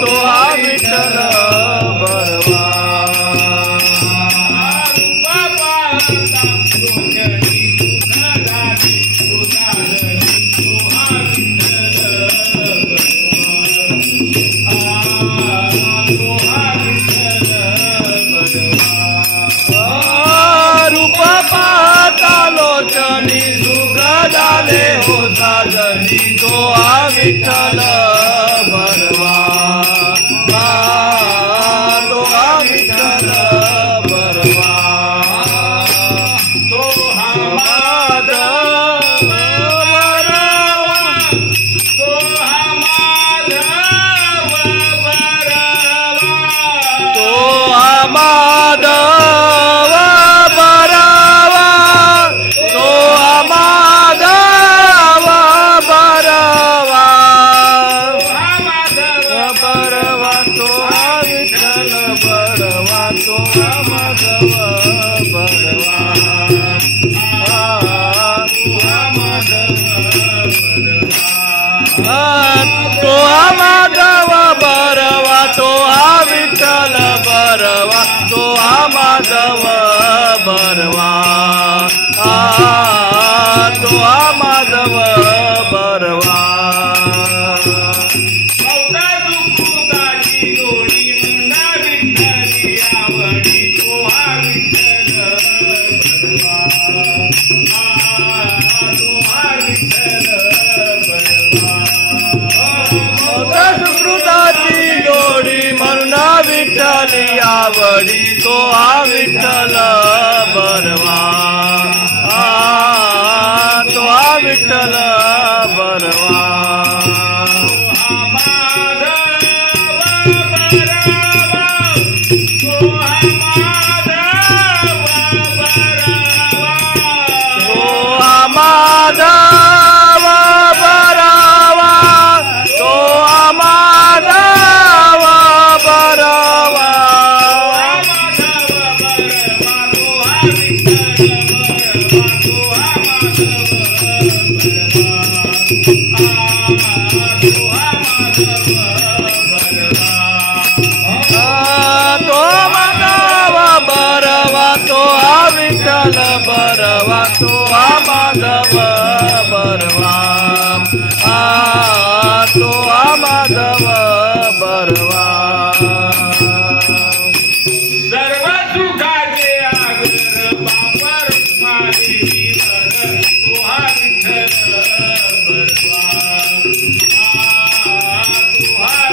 तो हा विठ्ठल बरवा रूप पाहता लोचनी सुख झाले हो साजनी तो हा विठ्ठल बरवा तो हा विठ्ठल बरवा तो हा माधव बरवा तो हा माधव बरवा तो हा माधव बरवा तो हा माधव बरवा बरवा तो हा विठ्ठल बरवा तो हा माधव बरवा तो हा माधव बरवा तो हा विठ्ठल बरवा तो हा माधव बरवा तो हा माधव बरवा सुकृताची जोडी म्हणून विठ्ठली आवडी तो हा विठ्ठल बरवा तो हा विठ्ठल बरवा तो हा माधव बरवा तो हा माधव बरवा तो माधव बरवा तो हा विठ्ठल बरवा तो हा माधव बरवा तो हा माधव बरवा सर्व सुखाचे आगर बापर माझी तो हा विठ्ठल बरवा तो हा